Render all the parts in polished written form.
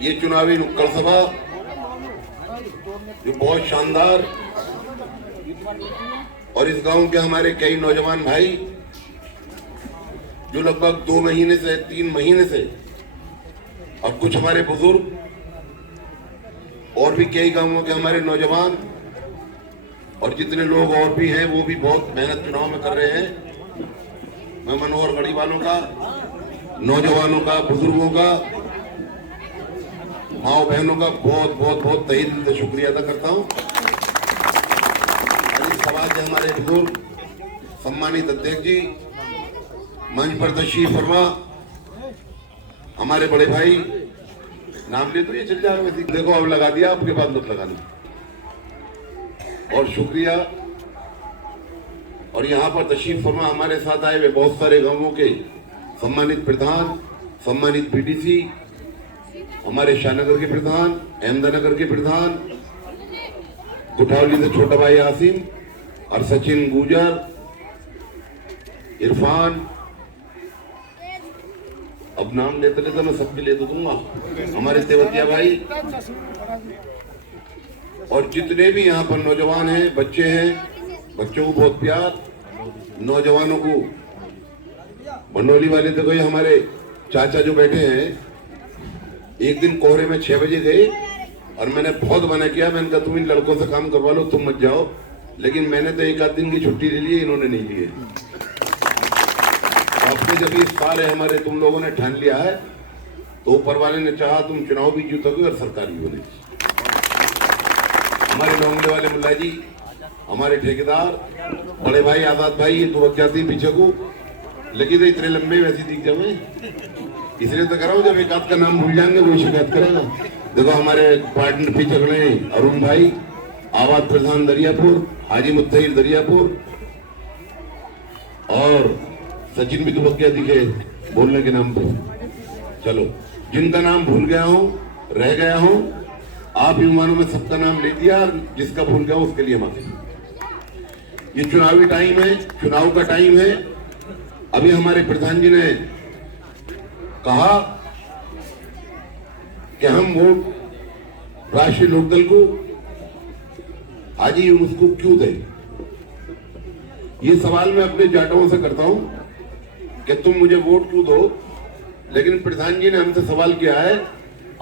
ये चुनावी नुक्कड़ सभा जो बहुत शानदार, और इस गांव के हमारे कई नौजवान भाई जो लगभग 2 महीने से 3 महीने से, और कुछ हमारे बुजुर्ग और भी कई गांवों के हमारे नौजवान और जितने लोग और भी हैं वो भी बहुत मेहनत चुनाव में कर रहे हैं। मैं मनोहर गढ़ी वालों का, नौजवानों का, बुजुर्गों का, माओ बहनों का बहुत बहुत बहुत तहे दिल से शुक्रिया अदा करता हूं। इस सभा के हमारे बुजुर्ग सम्मानित अध्यक्ष जी, मंच पर तशरीफ फरमा, हमारे बड़े भाई, नाम ले तो ये चल जाओ, देखो अब लगा दिया, आपके बाद मत लगाना, और शुक्रिया। और यहाँ पर तशरीफ फरमा हमारे साथ आए हुए बहुत सारे गांवों के सम्मानित प्रधान, सम्मानित बीडीसी, हमारे शाहनगर के प्रधान, अहमदनगर के प्रधान, गुठावली से छोटा भाई आसिम और सचिन गुजर, इरफान, अब नाम लेते लेते मैं सबके ले तो दूंगा, हमारे तेवतिया भाई, और जितने भी यहाँ पर नौजवान हैं, बच्चे हैं, बच्चों को बहुत प्यार, नौजवानों को, मंडोली वाले तो कोई हमारे चाचा जो बैठे हैं, एक दिन कोहरे में 6 बजे गए और मैंने बहुत मना किया, मैंने कहा तुम इन लड़कों से काम करवा लो, तुम मत जाओ, लेकिन मैंने तो 1 आध दिन की छुट्टी ले ली, इन्होंने नहीं ली है। आपने जब ये साल है हमारे, तुम लोगों ने ठान लिया है, तो ऊपर वाले ने चाहा तुम चुनाव भी जीतोगे और सरकार भी बनेगी। हमारे डोंगले वाले मुल्ला जी, हमारे ठेकेदार, बड़े भाई आजाद भाई, ये तो जाती पीछे को, लेकिन तो इतने लंबे वैसे दिख जाए, इसलिए तो कर रहा हूँ, जब एक आध का नाम भूल जाएंगे वो शिकायत करेगा। देखो हमारे पार्टनर पीछे खड़े हैं, अरुण भाई, आवाज प्रधान दरियापुर, हाजी मुत्तहिर दरियापुर, और सचिन भी तो बक्या दिखे बोलने के नाम पे। चलो, जिनका नाम भूल गया हूँ, रह गया हूँ, आप युवानों में सबका नाम ले दिया, जिसका भूल गया उसके लिए माफी। ये चुनावी टाइम है, चुनाव का टाइम है। अभी हमारे प्रधान जी ने कहा कि हम वोट राष्ट्रीय लोकदल को, हाजी यूनुस को क्यों दें। ये सवाल मैं अपने जाटों से करता हूं कि तुम मुझे वोट क्यों दो, लेकिन प्रधान जी ने हमसे सवाल किया है,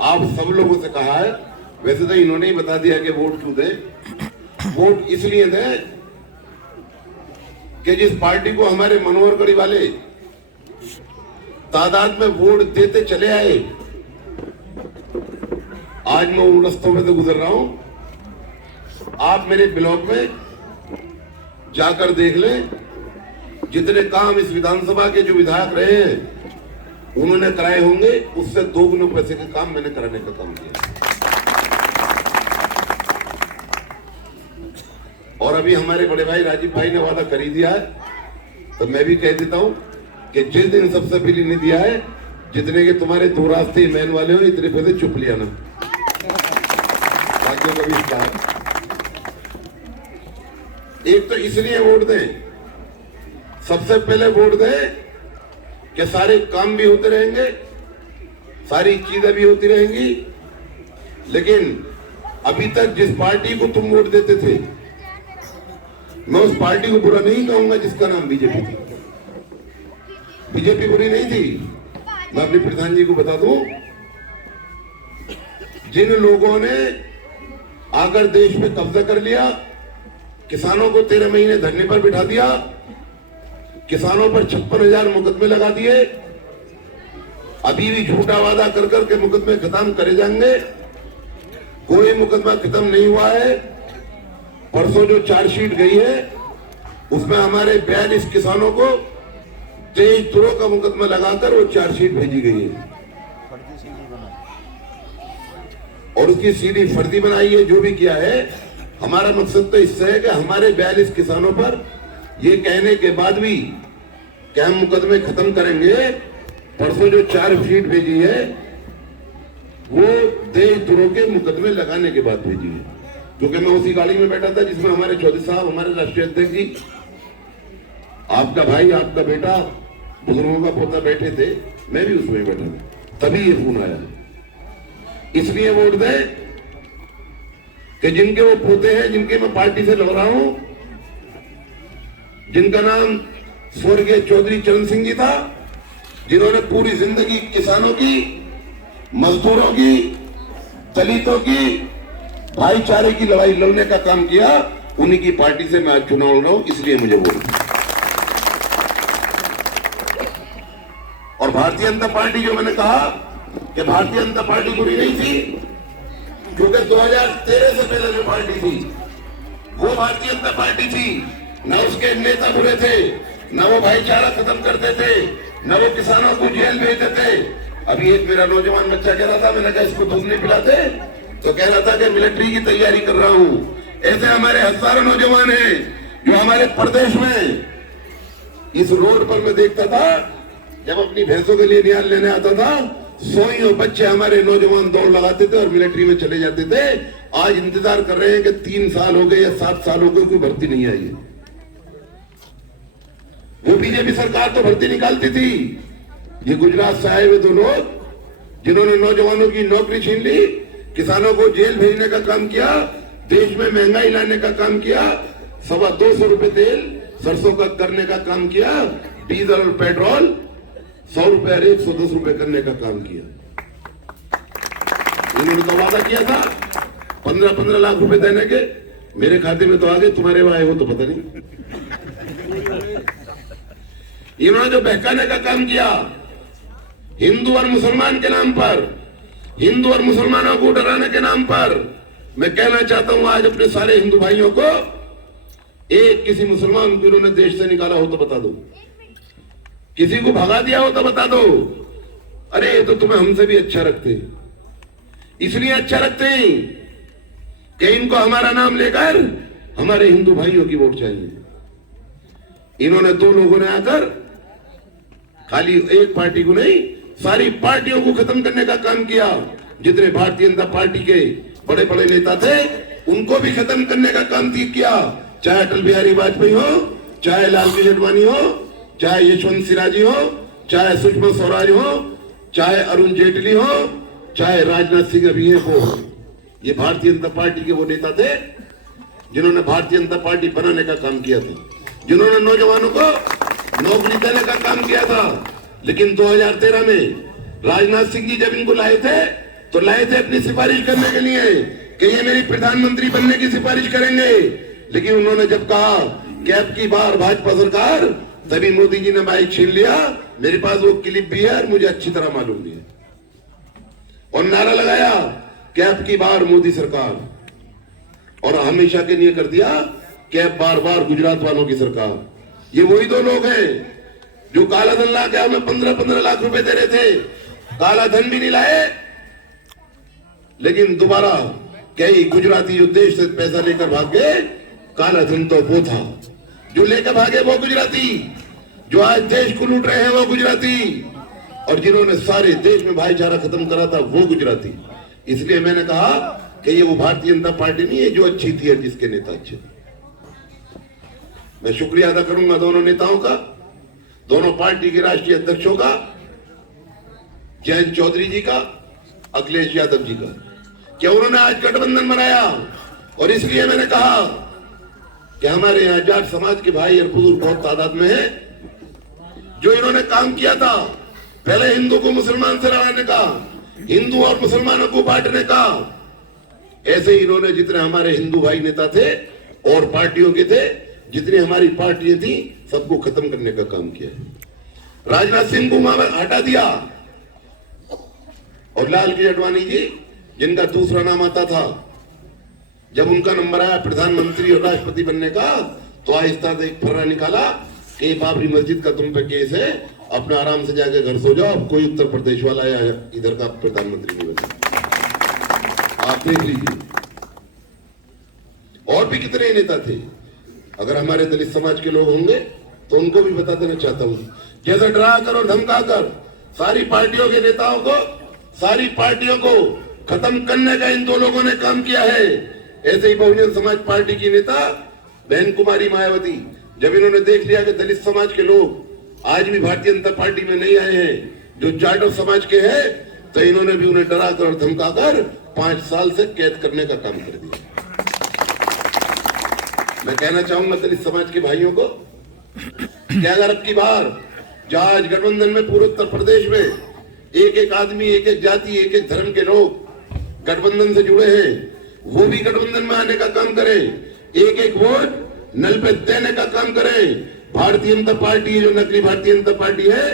आप सब लोगों से कहा है, वैसे तो इन्होंने ही बता दिया कि वोट क्यों दें। वोट इसलिए दें कि जिस पार्टी को हमारे मनोहर गढ़ी वाले तादाद में वोट देते चले आए, आज मैं उन रस्तों में से गुजर रहा हूं। आप मेरे ब्लॉक में जाकर देख लें, जितने काम इस विधानसभा के जो विधायक रहे हैं उन्होंने कराए होंगे, उससे 2 गुना पैसे के काम मैंने कराने का काम किया। और अभी हमारे बड़े भाई राजीव भाई ने वादा कर ही दिया है, तो मैं भी कह देता हूं कि जिस दिन सबसे पहले नहीं दिया है, जितने के तुम्हारे 2 रास्ते मैन वाले हो, इतने पैसे चुप लिया ना, बाकियों का भी स्टार। एक तो इसलिए वोट दें, सबसे पहले वोट दें कि सारे काम भी होते रहेंगे, सारी चीजें भी होती रहेंगी। लेकिन अभी तक जिस पार्टी को तुम वोट देते थे, मैं उस पार्टी को बुरा नहीं कहूंगा जिसका नाम बीजेपी थी। बीजेपी बुरी नहीं थी। मैं अपने प्रधान जी को बता दूं, जिन लोगों ने आकर देश में कब्जा कर लिया, किसानों को 13 महीने धरने पर बिठा दिया, किसानों पर 56,000 मुकदमे लगा दिए, अभी भी झूठा वादा कर करके मुकदमे खत्म करे जाएंगे, कोई मुकदमा खत्म नहीं हुआ है। परसों जो चार्जशीट गई है उसमें हमारे 42 किसानों को 23 का मुकदमा लगाकर वो चार्जशीट भेजी गई है, और उसकी सीडी फर्जी बनाई है। जो भी किया है, हमारा मकसद तो इससे है कि हमारे 42 किसानों पर ये कहने के बाद भी कि हम मुकदमे खत्म करेंगे, परसों जो चार्जशीट भेजी है वो देशद्रोह के मुकदमे लगाने के बाद भेजी है। क्योंकि मैं उसी गाड़ी में बैठा था जिसमें हमारे चौधरी साहब, हमारे राष्ट्रीय अध्यक्ष जी, आपका भाई, आपका बेटा, बुजुर्गों का पोता बैठे थे, मैं भी उसमें बैठा था, तभी ये फोन आया। इसलिए वोट दें कि जिनके वो पोते हैं, जिनके मैं पार्टी से लड़ रहा हूं, जिनका नाम स्वर्गीय चौधरी चरण सिंह जी था, जिन्होंने पूरी जिंदगी किसानों की, मजदूरों की, दलितों की, भाईचारे की लड़ाई लड़ने का काम किया, उन्हीं की पार्टी से मैं आज चुनाव लड़ रहा हूं, इसलिए मुझे वोट। और भारतीय जनता पार्टी, जो मैंने कहा कि भारतीय जनता पार्टी बुरी नहीं थी, क्योंकि 2013 से पहले जो पार्टी थी वो भारतीय जनता पार्टी थी। न उसके नेता बुरे थे, न वो भाईचारा खत्म करते थे, न वो किसानों को जेल भेजते थे। अभी एक मेरा नौजवान बच्चा कह रहा था, मैंने कहा इसको दूध नहीं पिलाते, तो कह रहा था कि मिलिट्री की तैयारी कर रहा हूं। ऐसे हमारे हजारों नौजवान हैं जो हमारे प्रदेश में, इस रोड पर मैं देखता था जब अपनी भैंसों के लिए नियाल लेने आता था, सौ बच्चे हमारे नौजवान दौड़ लगाते थे और मिलिट्री में चले जाते थे। आज इंतजार कर रहे हैं कि 3 साल हो गए या 7 साल हो गए, कोई भर्ती नहीं आई है। वो बीजेपी सरकार तो भर्ती निकालती थी, ये गुजरात से आए हुए 2 लोग जिन्होंने नौजवानों की नौकरी छीन ली, किसानों को जेल भेजने का काम किया, देश में महंगाई लाने का काम किया, 225 रुपए तेल सरसों का करने का काम किया, डीजल और पेट्रोल 100 रुपए और 110 रुपए करने का काम किया। इन्होंने तो वादा किया था 15-15 लाख रुपए देने के, मेरे खाते में तो आ गए, तुम्हारे वहां आए हो तो पता नहीं। इन्होंने जो बहकाने का काम किया हिंदू और मुसलमान के नाम पर, हिंदू और मुसलमानों को डराने के नाम पर, मैं कहना चाहता हूं आज अपने सारे हिंदू भाइयों को, एक किसी मुसलमान को इन्होंने देश से निकाला हो तो बता दो, किसी को भगा दिया हो तो बता दो। अरे ये तो तुम्हें हमसे भी अच्छा रखते, इसलिए अच्छा रखते हैं कि इनको हमारा नाम लेकर हमारे हिंदू भाइयों की वोट चाहिए। इन्होंने 2 लोगों ने आकर खाली एक पार्टी को नहीं, सारी पार्टियों को खत्म करने का काम किया। जितने भारतीय जनता पार्टी के बड़े बड़े नेता थे उनको भी खत्म करने का काम किया, चाहे अटल बिहारी वाजपेयी हो, चाहे लालकृष्ण आडवाणी हो, चाहे यशवंत सिन्हा जी हो, चाहे सुषमा स्वराज हो, चाहे अरुण जेटली हो, चाहे राजनाथ सिंह अभी हो। ये भारतीय जनता पार्टी के वो नेता थे जिन्होंने भारतीय जनता पार्टी बनाने का काम किया था, जिन्होंने नौजवानों को नौकरी देने का काम किया था। लेकिन 2013 में राजनाथ सिंह जी जब इनको लाए थे तो लाए थे अपनी सिफारिश करने के लिए कि ये मेरी प्रधानमंत्री बनने की सिफारिश करेंगे। लेकिन उन्होंने जब कहा कि अब की बार भाजपा सरकार, तभी मोदी जी ने माइक छीन लिया। मेरे पास वो क्लिप भी है और मुझे अच्छी तरह मालूम भी है, और नारा लगाया कि अब की बार मोदी सरकार, और हमेशा के लिए कर दिया कि अब बार बार गुजरात वालों की सरकार। ये वही 2 लोग हैं जो काला धन ला के हमें 15-15 लाख रुपए दे रहे थे, काला धन भी नहीं लाए, लेकिन दोबारा कई गुजराती जो देश से पैसा लेकर भागे, काला धन तो वो था जो लेकर भागे, वो गुजराती जो आज देश को लूट रहे हैं, वो गुजराती, और जिन्होंने सारे देश में भाईचारा खत्म करा था वो गुजराती। इसलिए मैंने कहा कि ये वो भारतीय जनता पार्टी नहीं है जो अच्छी थी और जिसके नेता अच्छे थे। मैं शुक्रिया अदा करूंगा दोनों नेताओं का, दोनों पार्टी के राष्ट्रीय अध्यक्षों का, जयंत चौधरी जी का, अखिलेश यादव जी का, कि उन्होंने आज गठबंधन बनाया। और इसलिए मैंने कहा कि हमारे यहाँ जाट समाज के भाई और बुजुर्ग बहुत तादाद में है जो इन्होंने काम किया था, पहले हिंदू को मुसलमान से लड़ाने का, हिंदू और मुसलमानों को बांटने का। ऐसे ही इन्होंने जितने हमारे हिंदू भाई नेता थे और पार्टियों के थे, जितनी हमारी पार्टियां थी, सबको खत्म करने का काम किया। राजनाथ सिंह को वहां हटा दिया, और लालकृष्ण आडवाणी जी जिनका दूसरा नाम आता था, जब उनका नंबर आया प्रधानमंत्री और राष्ट्रपति बनने का, तो आहिस्ता से एक फर्रा निकाला कि बाबरी मस्जिद का तुम पे केस है, अपना आराम से जाके घर सो जाओ, कोई उत्तर प्रदेश वाला या इधर का प्रधानमंत्री नहीं बना। आप देख लीजिए, और भी कितने नेता थे। अगर हमारे दलित समाज के लोग होंगे तो उनको भी बता देना चाहता हूं, जैसे डरा कर और धमका कर सारी पार्टियों के नेताओं को, सारी पार्टियों को खत्म करने का इन 2 लोगों ने काम किया है। ऐसे ही बहुजन समाज पार्टी की नेता बहन कुमारी मायावती, जब इन्होंने देख लिया कि दलित समाज के लोग आज भी भारतीय जनता पार्टी में नहीं आए हैं, जो जाटव समाज के हैं, तो इन्होंने भी उन्हें डराकर और धमकाकर 5 साल से कैद करने का काम कर दिया। मैं कहना चाहूंगा दलित समाज के भाइयों को कि अगर अब की बार जहाज गठबंधन में पूरे उत्तर प्रदेश में एक एक आदमी, एक एक जाति, एक एक धर्म के लोग गठबंधन से जुड़े हैं, वो भी गठबंधन में आने का काम करें, एक एक वोट नल पे देने का काम करें। भारतीय जनता पार्टी, जो नकली भारतीय जनता पार्टी है,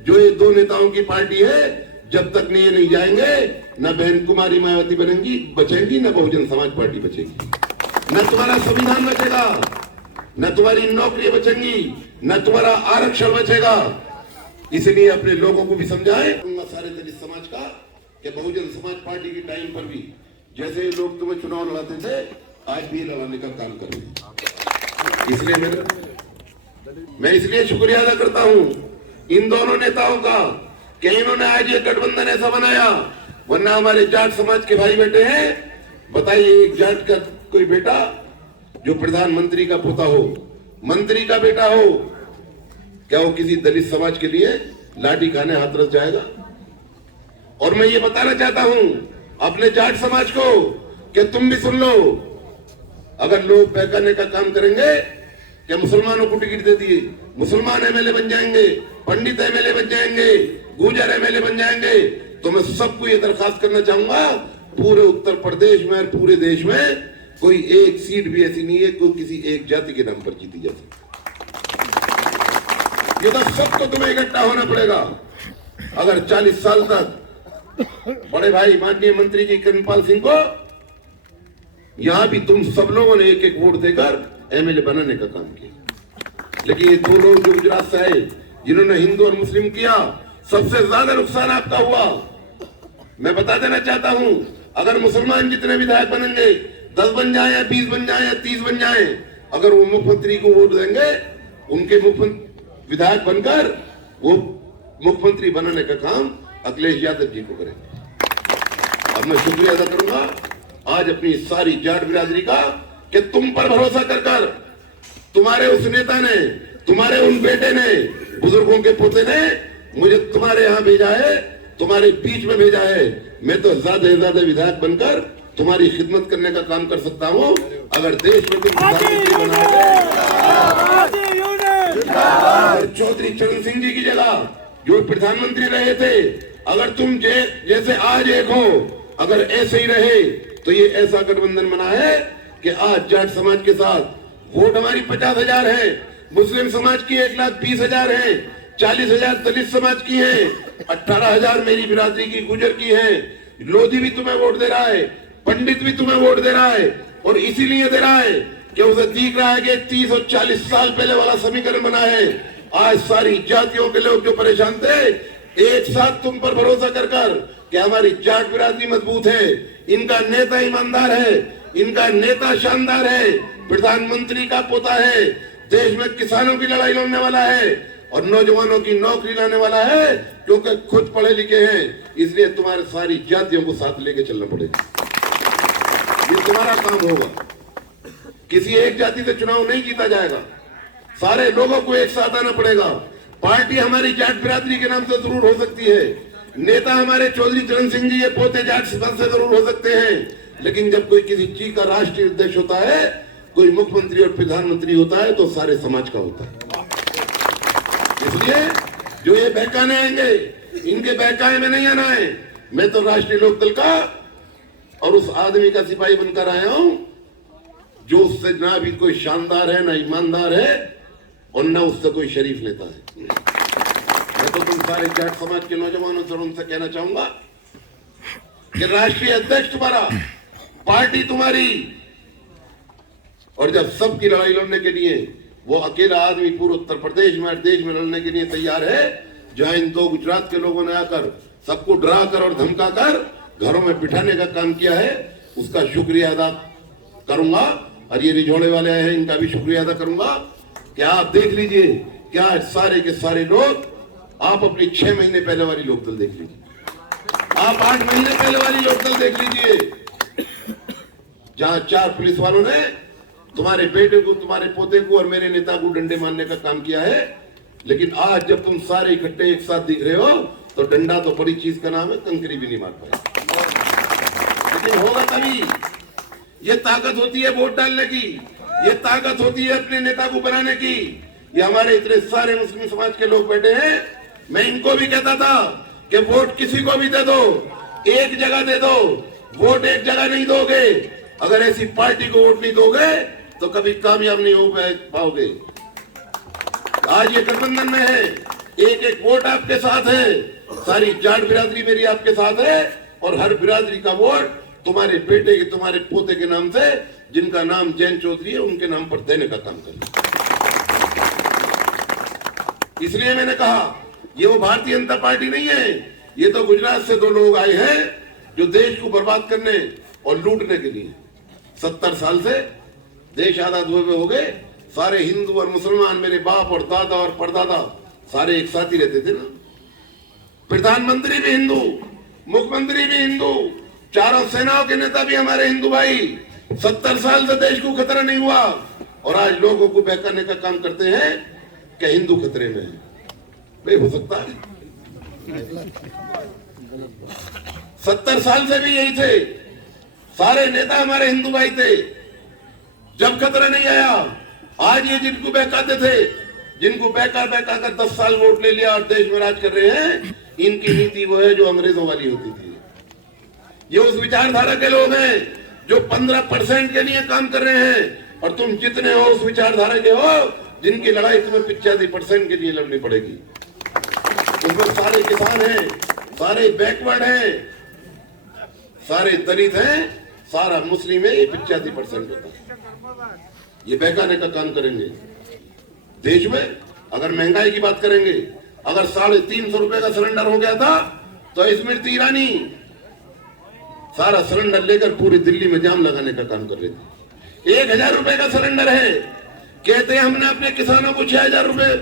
जो ये 2 नेताओं की पार्टी है, जब तक ये नहीं जाएंगे न बहन कुमारी मायावती बचेंगी, न बहुजन समाज पार्टी बचेगी, न तुम्हारा संविधान बचेगा, न तुम्हारी नौकरियां बचेंगी, न तुम्हारा आरक्षण बचेगा। इसलिए अपने लोगों को भी समझाएं, सारे दलित समाज का, कि बहुजन समाज पार्टी के टाइम पर भी जैसे लोग तुम्हें चुनाव लड़ाते थे, आज भी लड़ाने का काम करेंगे। इसलिए मैं इसलिए शुक्रिया अदा करता हूं इन दोनों नेताओं का कि इन्होंने आज ये गठबंधन ऐसा बनाया, वरना हमारे जाट समाज के भाई बेटे हैं। बताइए, एक जाट का कोई बेटा जो प्रधानमंत्री का पोता हो, मंत्री का बेटा हो, क्या वो किसी दलित समाज के लिए लाठी खाने हाथरस जाएगा? और मैं ये बताना चाहता हूं अपने जाट समाज को कि तुम भी सुन लो, अगर लोग बहकाने का काम करेंगे कि मुसलमानों को टिकट दे दिए, मुसलमान एमएलए बन जाएंगे, पंडित एमएलए बन जाएंगे, गुर्जर एमएलए बन जाएंगे, तो मैं सबको ये दरखास्त करना चाहूंगा, पूरे उत्तर प्रदेश में और पूरे देश में कोई एक सीट भी ऐसी नहीं है कोई किसी एक जाति के नाम पर जीती जा सकती। ये तो सबको तुम्हें इकट्ठा होना पड़ेगा। अगर 40 साल तक बड़े भाई माननीय मंत्री जी कृपाल सिंह को यहां भी तुम सब लोगों ने एक एक वोट देकर एमएलए बनाने का काम किया, लेकिन ये 2 लोग जो गुजरात से आए, जिन्होंने हिंदू और मुस्लिम किया, सबसे ज्यादा नुकसान आपका हुआ। मैं बता देना चाहता हूं, अगर मुसलमान जितने विधायक बनेंगे, 10 बन जाए या 20 बन जाए या 30 बन जाए, अगर वो मुख्यमंत्री को वोट देंगे, उनके विधायक बनकर वो मुख्यमंत्री बनाने का काम अखिलेश यादव जी को करेंगे। और मैं शुक्रिया अदा करूंगा आज अपनी सारी जाट बिरादरी का कि तुम पर भरोसा कर कर तुम्हारे उस नेता ने, तुम्हारे उन बेटे ने, बुजुर्गों के पोते ने मुझे तुम्हारे यहाँ भेजा है, तुम्हारे बीच में भेजा है। मैं तो ज्यादा से ज्यादा विधायक बनकर तुम्हारी खिदमत करने का काम कर सकता हूँ। अगर देश में तुम चौधरी चरण सिंह जी की जगह जो प्रधानमंत्री रहे थे, अगर तुम जैसे आज एक हो, अगर ऐसे ही रहे, तो ये ऐसा गठबंधन बना है कि आज जाट समाज के साथ वोट हमारी 50,000 है, मुस्लिम समाज की 1,20,000 है, 40,000 दलित समाज की है, 18,000 मेरी बिरादरी की गुजर की है। लोधी भी तुम्हें वोट दे रहा है, पंडित भी तुम्हें वोट दे रहा है, और इसीलिए दे रहा है कि उसे दिख रहा है कि 30 और 40 साल पहले वाला समीकरण बना है। आज सारी जातियों के लोग जो परेशान थे, एक साथ तुम पर भरोसा कर कर कि हमारी जाट बिरादरी मजबूत है, इनका नेता ईमानदार है, इनका नेता शानदार है, प्रधानमंत्री का पोता है, देश में किसानों की लड़ाई लड़ने वाला है और नौजवानों की नौकरी लाने वाला है, क्योंकि खुद पढ़े लिखे हैं। इसलिए तुम्हारे सारी जातियों को साथ लेके चलना पड़ेगा, ये तुम्हारा काम होगा। किसी एक जाति से चुनाव नहीं जीता जाएगा, सारे लोगों को एक साथ आना पड़ेगा। पार्टी हमारी जाट बिरादरी के नाम से जरूर हो सकती है, नेता हमारे चौधरी चरण सिंह जी ये पोते जाट से जरूर हो सकते हैं, लेकिन जब कोई किसी चीज का राष्ट्रीय उद्देश्य होता है, कोई मुख्यमंत्री और प्रधानमंत्री होता है, तो सारे समाज का होता है। इसलिए जो ये बहकाने आएंगे, इनके बहकाए में नहीं आना है। मैं तो राष्ट्रीय लोकदल का और उस आदमी का सिपाही बनकर आया हूं जो उससे ना भी कोई शानदार है, ना ईमानदार है, और ना उससे कोई शरीफ नेता है। मैं तो तुम सारे जाट समाज के नौजवानों से उनसे कहना चाहूंगा कि राष्ट्रीय अध्यक्ष तुम्हारा, पार्टी तुम्हारी, और जब सबकी लड़ाई लड़ने के लिए वो अकेला आदमी पूरे उत्तर प्रदेश में और देश में लड़ने के लिए तैयार है, जहां इन 2 गुजरात के लोगों ने आकर सबको डरा कर और धमका कर घरों में बिठाने का काम किया है, उसका शुक्रिया अदा करूंगा। और ये रिझोड़े वाले आए हैं, इनका भी शुक्रिया अदा करूंगा कि आप देख लीजिए, क्या सारे के सारे लोग, आप अपनी 6 महीने पहले वाली लोकदल देख लीजिए, आप 8 महीने पहले वाली लोकदल देख लीजिए, जहां 4 पुलिस वालों ने तुम्हारे बेटे को, तुम्हारे पोते को और मेरे नेता को डंडे मारने का काम किया है। लेकिन आज जब तुम सारे इकट्ठे एक साथ दिख रहे हो, तो डंडा तो बड़ी चीज का नाम है, कंकरी भी नहीं मार पाए। लेकिन होगा तभी। ये ताकत होती है वोट डालने की, ये ताकत होती है अपने नेता को बनाने की। ये हमारे इतने सारे मुस्लिम समाज के लोग बैठे हैं, मैं इनको भी कहता था कि वोट किसी को भी दे दो, एक जगह दे दो, वोट एक जगह नहीं दोगे। अगर ऐसी पार्टी को वोट नहीं दोगे तो कभी कामयाब नहीं हो पाओगे। आज ये गठबंधन में है, एक एक वोट आपके साथ है, सारी जाट बिरादरी मेरी आपके साथ है, और हर बिरादरी का वोट तुम्हारे बेटे के, तुम्हारे पोते के नाम से, जिनका नाम जैन चौधरी है, उनके नाम पर देने का काम करें। इसलिए मैंने कहा ये वो भारतीय जनता पार्टी नहीं है, ये तो गुजरात से दो लोग आए हैं जो देश को बर्बाद करने और लूटने के लिए। 70 साल से देश आजाद हुए हो गए, सारे हिंदू और मुसलमान, मेरे बाप और दादा और परदादा सारे एक साथ ही रहते थे ना। प्रधानमंत्री भी हिंदू, मुख्यमंत्री भी हिंदू, चारों सेनाओं के नेता भी हमारे हिंदू भाई। 70 साल से देश को खतरा नहीं हुआ, और आज लोगों को बहकाने का काम करते हैं कि हिंदू खतरे में है। नहीं हो सकता है। 70 साल से भी यही थे, सारे नेता हमारे हिंदू भाई थे। जब खतरा नहीं आया, आज ये जिनको बहकाते थे, जिनको बहका बहका कर 10 साल वोट ले लिया और देश में राज कर रहे हैं, इनकी नीति वो है जो अंग्रेजों वाली होती थी। ये उस विचारधारा के लोग हैं जो 15% के लिए काम कर रहे हैं, और तुम जितने हो उस विचारधारा के हो जिनकी लड़ाई तुम्हें 85% के लिए लड़नी पड़ेगी। उसमें सारे किसान हैं, सारे बैकवर्ड हैं, सारे दलित हैं, सारा मुस्लिम है, ये 85% होता है। ये बहकाने का काम करेंगे देश में। अगर महंगाई की बात करेंगे, अगर 350 रुपए का सिलेंडर हो गया था तो स्मृति ईरानी सारा सिलेंडर लेकर पूरी दिल्ली में जाम लगाने का काम कर रही थी। 1000 रुपए का सिलेंडर है, कहते हैं हमने अपने किसानों को 6000 रुपए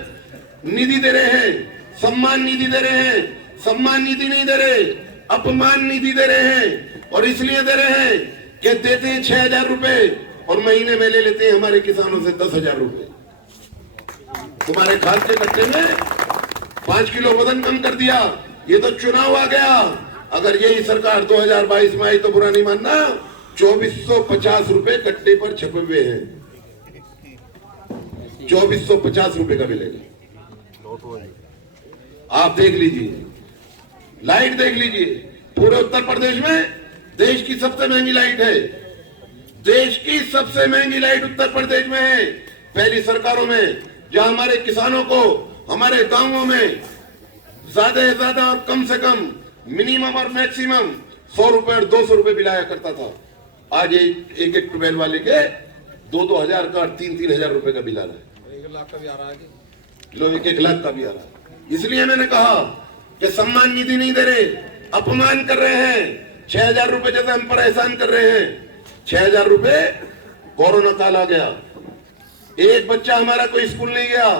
निधि दे रहे हैं, सम्मान निधि दे रहे हैं। सम्मान निधि नहीं दे रहे, अपमान निधि दे रहे हैं, और इसलिए दे रहे हैं कि देते हैं 6000 रुपए और महीने में ले लेते हैं हमारे किसानों से 10,000 रुपए। तुम्हारे खाद के कट्टे में 5 किलो वजन कम कर दिया। ये तो चुनाव आ गया, अगर यही सरकार 2022 में आई तो बुरा नहीं मानना। 2450 रुपए कट्टे पर छपे हुए हैं, 2450 रुपए का मिलेगा। आप देख लीजिए, लाइट देख लीजिए, पूरे उत्तर प्रदेश में देश की सबसे महंगी लाइट है। देश की सबसे महंगी लाइट उत्तर प्रदेश में है। पहली सरकारों में जहां हमारे किसानों को हमारे गांवों में ज्यादा से ज्यादा और कम से कम, मिनिमम और मैक्सिमम 100 रुपए और 200 रुपए बिलाया करता था, आज एक ट्यूबवेल वाले के 2-2 हजार का और 3-3 हजार रुपए का बिल आ रहा है। 1 लाख का भी आ रहा है, लोग 1 लाख का भी आ रहा है। इसलिए मैंने कहा कि सम्मान निधि नहीं दे रहे, अपमान कर रहे हैं। 6000 रुपए जैसे हम पर एहसान कर रहे हैं। 6000 रुपए, कोरोना काल आ गया, एक बच्चा हमारा कोई स्कूल नहीं गया,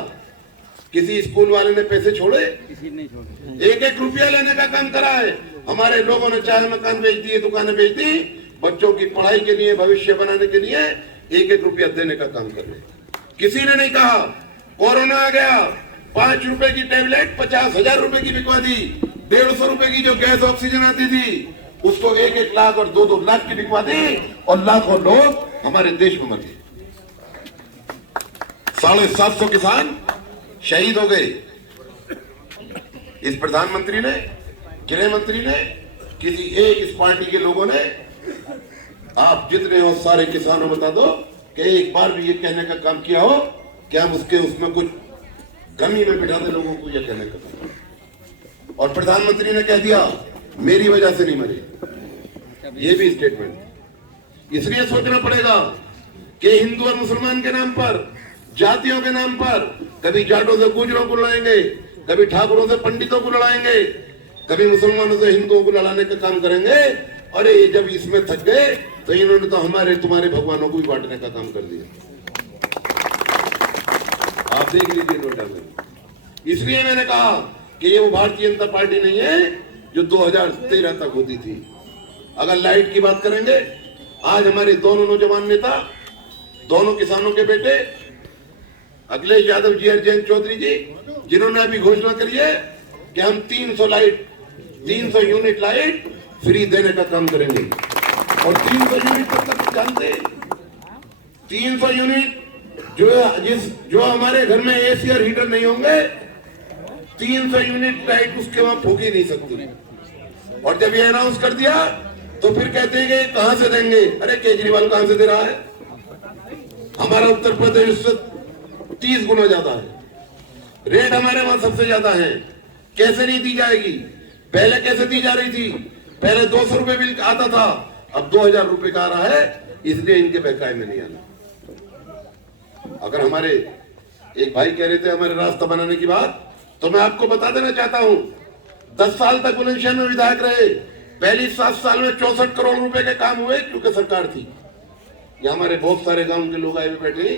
किसी स्कूल वाले ने पैसे छोड़े? किसी नहीं छोड़े। 1-1 रुपया लेने का काम करा है। हमारे लोगों ने चाहे मकान बेच दिए, दुकानें बेच दी, बच्चों की पढ़ाई के लिए, भविष्य बनाने के लिए 1-1 रुपया देने का काम कर रहे। किसी ने नहीं कहा कोरोना आ गया, 5 रुपए की टेबलेट 50,000 रुपए की बिकवा दी। 150 रुपए की जो गैस ऑक्सीजन आती थी उसको 1-1 लाख और 2-2 लाख की बिकवा दी, और लाखों लोग हमारे देश में मर गए। 750 किसान शहीद हो गए। इस प्रधानमंत्री ने, गृह मंत्री ने, किसी एक इस पार्टी के लोगों ने, आप जितने हो सारे किसानों बता दो कि एक बार भी ये कहने का काम किया हो कि हम उसमें कुछ कमी में बिठा दे लोगों को, यह कहने का काम। और प्रधानमंत्री ने कह दिया मेरी वजह से नहीं मरे, ये भी स्टेटमेंट। इसलिए सोचना पड़ेगा कि हिंदू और मुसलमान के नाम पर, जातियों के नाम पर, कभी जाटों से गुजरों को लड़ाएंगे, कभी ठाकुरों से पंडितों को लड़ाएंगे, कभी मुसलमानों से हिंदुओं को लड़ाने का काम करेंगे। अरे जब इसमें थक गए तो इन्होंने तो हमारे तुम्हारे भगवानों को भी बांटने का काम कर दिया। आप देख लीजिए नोटा में। इसलिए मैंने कहा कि ये वो भारतीय जनता पार्टी नहीं है जो 2013 तक होती थी। अगर लाइट की बात करेंगे, आज हमारे दोनों नौजवान नेता, दोनों किसानों के बेटे, अखिलेश यादव जी और जयंत चौधरी जी, जिन्होंने अभी घोषणा करी है कि हम 300 यूनिट लाइट फ्री देने का काम करेंगे। और 300 यूनिट तक जानते हैं, 300 यूनिट जो हमारे घर में एसी और हीटर नहीं होंगे, 300 यूनिट लाइट उसके वहां फूक ही नहीं सकती। और जब ये अनाउंस कर दिया तो फिर कहते हैं कि कहां से देंगे। अरे केजरीवाल कहां से दे रहा है? हमारा उत्तर प्रदेश से 30 गुना ज्यादा है, रेट हमारे वहां सबसे ज्यादा है। कैसे नहीं दी जाएगी? पहले कैसे दी जा रही थी? पहले 200 रुपए बिल आता था, अब 2000 रुपए का आ रहा है, इसलिए इनके बहकाए में नहीं आना। अगर हमारे एक भाई कह रहे थे हमारे रास्ता बनाने की बात, तो मैं आपको बता देना चाहता हूं, 10 साल तक बुलंदशहर में विधायक रहे, पहली 7 साल में 64 करोड़ रुपए के काम हुए, क्योंकि सरकार थी। ये हमारे बहुत सारे गांव के लोग आए हुए बैठे।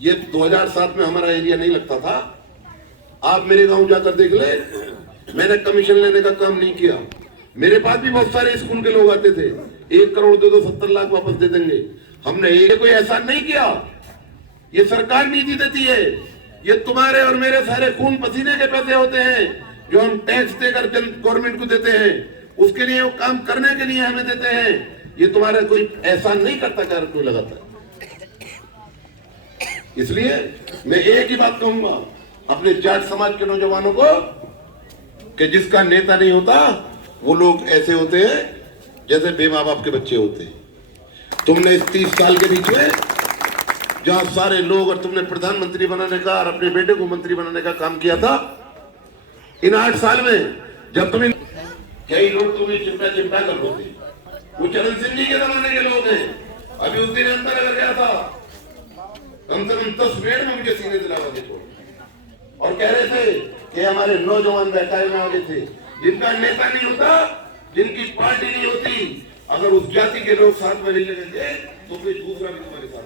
ये 2007 में हमारा एरिया नहीं लगता था, आप मेरे गांव जाकर देख ले, मैंने कमीशन लेने का काम नहीं किया। मेरे पास भी बहुत सारे स्कूल के लोग आते थे, 1 करोड़ दे दो 70 लाख वापस दे देंगे। हमने ये कोई ऐसा नहीं किया, ये सरकार नीति देती है। ये तुम्हारे और मेरे सारे खून पसीने के पैसे होते हैं जो हम टैक्स देकर गवर्नमेंट को देते हैं, उसके लिए वो काम करने के लिए हमें देते हैं। ये तुम्हारा कोई ऐसा नहीं करता कर कोई लगाता। इसलिए मैं एक ही बात कहूंगा अपने जाट समाज के नौजवानों को कि जिसका नेता नहीं होता वो लोग ऐसे होते हैं जैसे बेमाँ बाप के बच्चे होते हैं। तुमने इस 30 साल के बीच में जहां सारे लोग और तुमने प्रधानमंत्री बनाने का और अपने बेटे को मंत्री बनाने का काम किया था, इन 8 साल में जब तुम्हें कई लोग तुम्हें चिपटा कर होते, वो चरण सिंह जी के जमाने के लोग हैं। अभी उस दिन अंतर अगर गया था, कम से कम 10 मिनट में मुझे सीने दिलावा दे और कह रहे थे कि हमारे नौजवान बहकाए में आगे थे। जिनका नेता नहीं होता, जिनकी पार्टी नहीं होती, अगर उस जाति के लोग साथ में नहीं लगेंगे तो कोई दूसरा भी तुम्हारे साथ